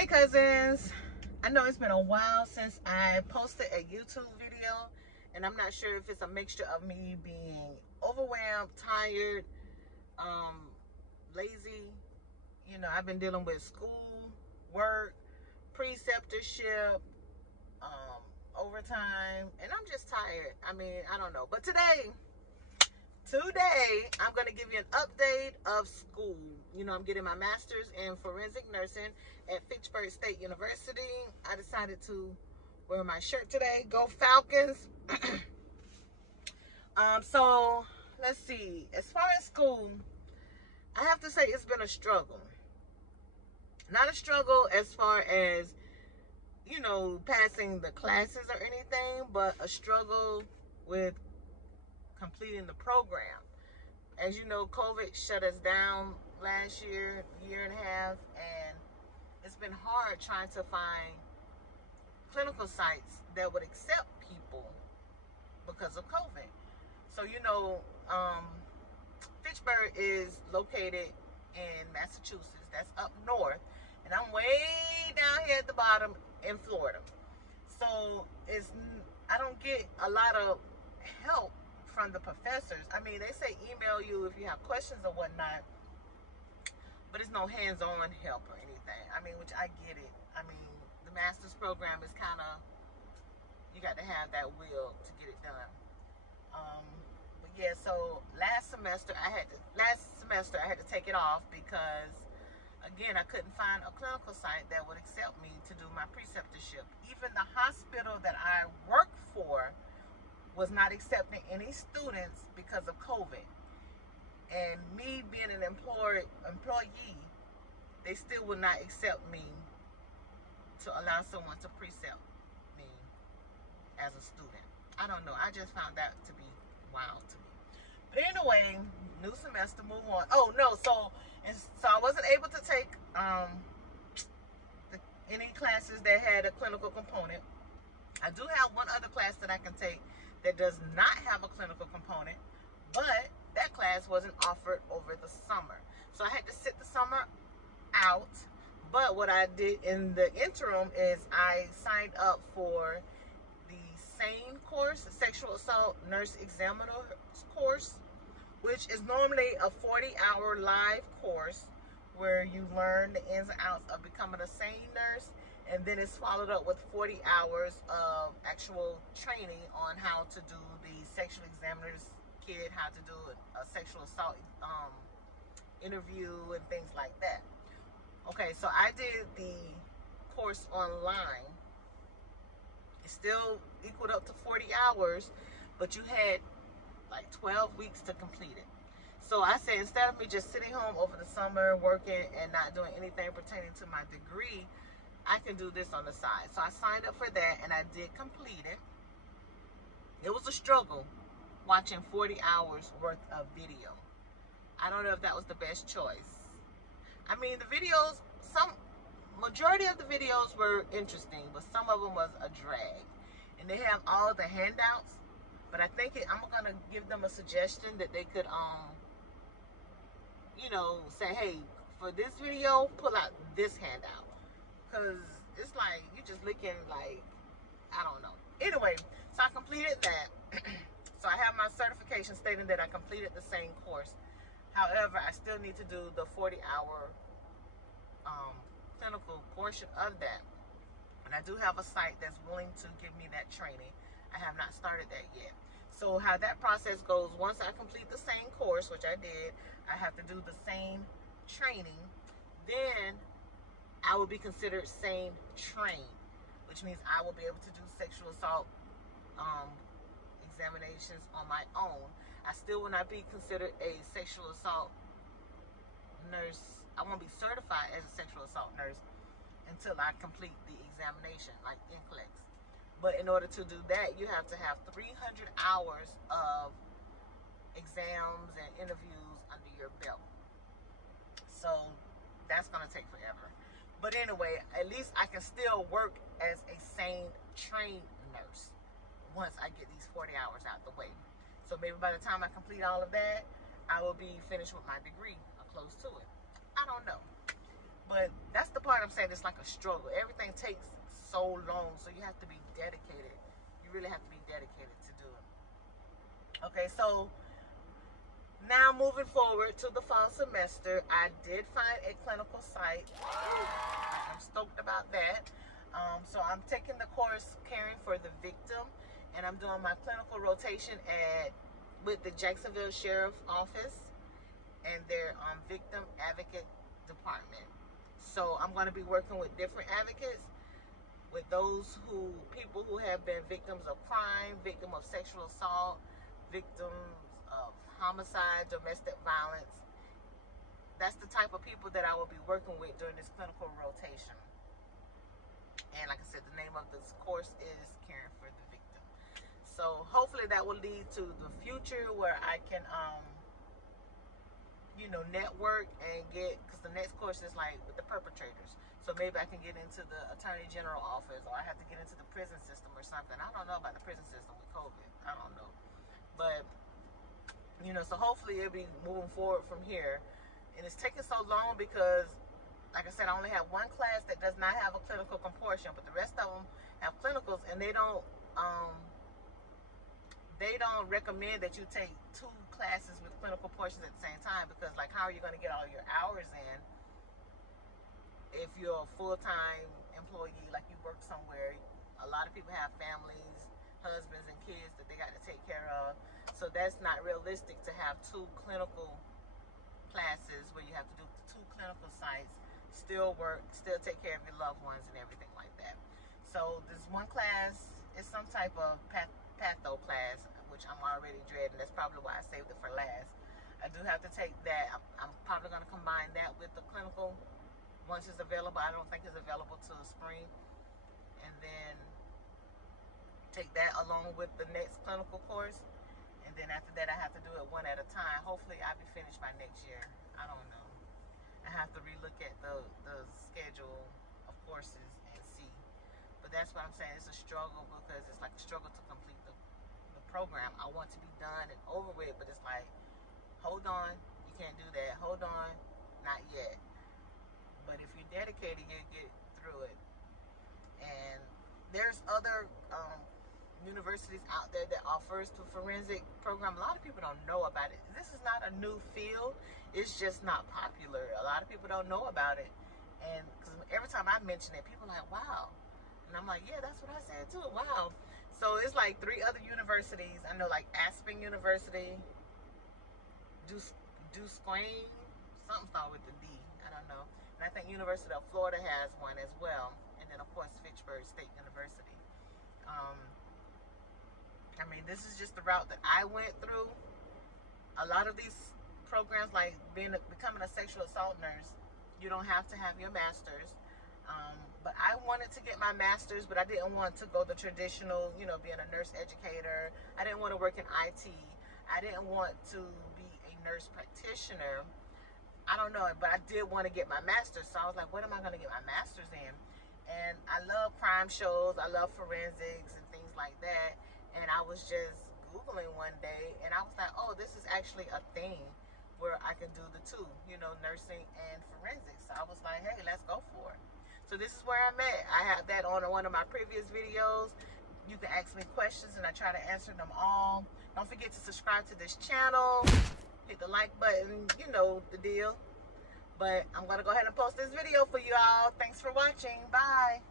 Hey cousins, I know it's been a while since I posted a YouTube video, and I'm not sure if it's a mixture of me being overwhelmed, tired, lazy. You know, I've been dealing with school, work, preceptorship, overtime, and I'm just tired. I mean, I don't know. But today, I'm going to give you an update of school. You know, I'm getting my master's in forensic nursing at Fitchburg State University. I decided to wear my shirt today. Go Falcons. So let's see. As far as school, I have to say it's been a struggle. Not a struggle as far as, you know, passing the classes or anything, but a struggle with completing the program. As you know, COVID shut us down last year and a half, and it's been hard trying to find clinical sites that would accept people because of COVID. So, you know, Fitchburg is located in Massachusetts. That's up north, and I'm way down here at the bottom in Florida. So I don't get a lot of help from the professors. I mean, they say email you if you have questions or whatnot, but it's no hands-on help or anything. I mean, which I get it. I mean, the master's program is kind of, you got to have that will to get it done. But yeah, so last semester I had to take it off because, again, I couldn't find a clinical site that would accept me to do my preceptorship. Even the hospital that I work for was not accepting any students because of COVID. And me being an employee, they still would not accept me to allow someone to precept me as a student. I don't know. I just found that to be wild to me. But anyway, new semester, move on. Oh no, so I wasn't able to take any classes that had a clinical component. I do have one other class that I can take that does not have a clinical component, but that class wasn't offered over the summer. So I had to sit the summer out. But what I did in the interim is I signed up for the SANE course, Sexual Assault Nurse Examiner course, which is normally a 40-hour live course where you learn the ins and outs of becoming a SANE nurse, and then it's followed up with 40 hours of actual training on how to do the sexual examiner's kit, how to do a sexual assault interview and things like that. Okay, so I did the course online. It still equaled up to 40 hours, but you had like 12 weeks to complete it. So I said, instead of me just sitting home over the summer working and not doing anything pertaining to my degree, I can do this on the side. So I signed up for that and I did complete it. It was a struggle watching 40 hours worth of video. I don't know if that was the best choice. I mean, the videos, majority of the videos were interesting, but some of them was a drag. And they have all the handouts, but I think I'm gonna give them a suggestion that they could, you know, say, hey, for this video, pull out this handout. Because it's like, you just looking like, I don't know. Anyway, so I completed that. So I have my certification stating that I completed the same course. However, I still need to do the 40-hour clinical portion of that. And I do have a site that's willing to give me that training. I have not started that yet. So how that process goes, once I complete the same course, which I did, I have to do the same training. Then I will be considered SANE trained, which means I will be able to do sexual assault examinations on my own. I still will not be considered a sexual assault nurse. I won't be certified as a sexual assault nurse until I complete the examination, like NCLEX. But in order to do that, you have to have 300 hours of exams and interviews under your belt. So that's going to take forever. But anyway, at least I can still work as a SANE trained nurse once I get these 40 hours out the way. So maybe by the time I complete all of that, I will be finished with my degree or close to it. I don't know. But that's the part I'm saying, it's like a struggle. Everything takes so long, so you have to be dedicated. You really have to be dedicated to do it. Okay, so now moving forward to the fall semester, I did find a clinical site. I'm stoked about that. So I'm taking the course Caring for the Victim, and I'm doing my clinical rotation with the Jacksonville Sheriff Office and their Victim Advocate Department. So I'm going to be working with different advocates, with people who have been victims of crime, victim of sexual assault, victims of homicide, domestic violence. That's the type of people that I will be working with during this clinical rotation. And like I said, the name of this course is Caring for the Victim. So hopefully that will lead to the future where I can, network and because the next course is like with the perpetrators. So maybe I can get into the Attorney General office, or I have to get into the prison system or something. I don't know about the prison system with COVID. I don't know. But, so hopefully it'll be moving forward from here. And it's taking so long because, like I said, I only have one class that does not have a clinical component, but the rest of them have clinicals, and they don't recommend that you take 2 classes with clinical portions at the same time, because like, how are you going to get all your hours in if you're a full-time employee, like you work somewhere? A lot of people have families, husbands and kids that they got to take care of, so that's not realistic to have 2 clinical classes where you have to do 2 clinical sites, still work, still take care of your loved ones and everything like that. So this one class is some type of patho class, which I'm already dreading. That's probably why I saved it for last. I do have to take that. I'm probably going to combine that with the clinical once it's available. I don't think it's available till spring. And then take that along with the next clinical course. And then after that, I have to do it one at a time. Hopefully, I'll be finished by next year. I don't know. I have to relook at the schedule of courses and see. But that's what I'm saying. It's a struggle because it's like a struggle to complete the program. I want to be done and over with, but it's like, hold on, you can't do that. Hold on, not yet. But if you're dedicated, you'll get through it. And there's other universities out there that offers the forensic program. A lot of people don't know about it. This is not a new field. It's just not popular. A lot of people don't know about it. And because every time I mention it, people are like, wow. And I'm like, yeah, that's what I said too. Wow. So it's like 3 other universities. I know, like Aspen University, Duquesne, something started with the D. I don't know. And I think University of Florida has one as well. And then, of course, Fitchburg State University. I mean, this is just the route that I went through. A lot of these programs, like becoming a sexual assault nurse, you don't have to have your master's. But I wanted to get my master's, but I didn't want to go the traditional, being a nurse educator. I didn't want to work in IT. I didn't want to be a nurse practitioner. I don't know, but I did want to get my master's. So I was like, what am I going to get my master's in? And I love crime shows. I love forensics and things like that. And I was just Googling one day, and I was like, oh, this is actually a thing where I can do the 2, nursing and forensics. So I was like, hey, let's go for it. So this is where I'm at. I have that on one of my previous videos. You can ask me questions, and I try to answer them all. Don't forget to subscribe to this channel. Hit the like button. You know the deal. But I'm going to go ahead and post this video for you all. Thanks for watching. Bye.